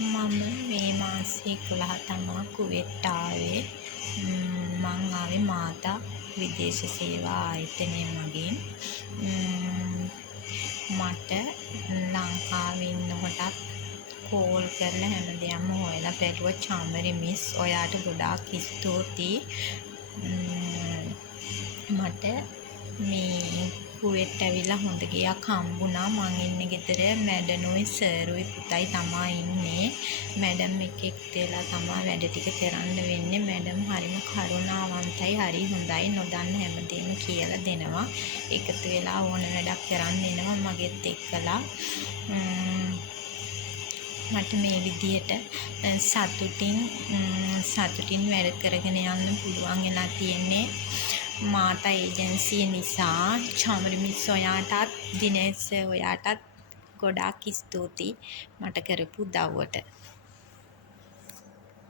මම මේ මාසේ 11 තමා කුවේට් ආවේ. මං ආවේ මාතා විදේශ සේවා ආයතනය මගින්. මට ලංකාවේ ඉන්නකොටත් කෝල් කරලා හැමදේම හොයලා බැලුවා චාමරි මිස්. ඔයාට ගොඩාක් ස්තුතියි. මට මේ කුවේට් ඇවිල්ලා හොඳ ගයක් හම්බුණා. මං ඉන්නේ ගෙදර මැඩනුයි සර්ුයි පුතයි තමා ඉන්නේ. මැඩම් එක්ක වෙලා තමා වැඩ ටික කරන්න වෙන්නේ. මැඩම් හරිම කරුණාවන්තයි, හරි හොඳයි. නොදන්න හැමදේම කියලා දෙනවා. එකතු වෙලා ඕන වැඩක් කරන්න එනවා මගෙත් එක්කලා. මට මේ විදියට සතුටින් වැඩ කරගෙන යන්න පුළුවන් වෙලා තියෙන්නේ මාතා ඒජන්සිය නිසා. චාමරි මිස් ඔයාටත් දිනේෂ් ඔයාටත් ගොඩාක් ස්තුතියි මට කරපු උදව්වට.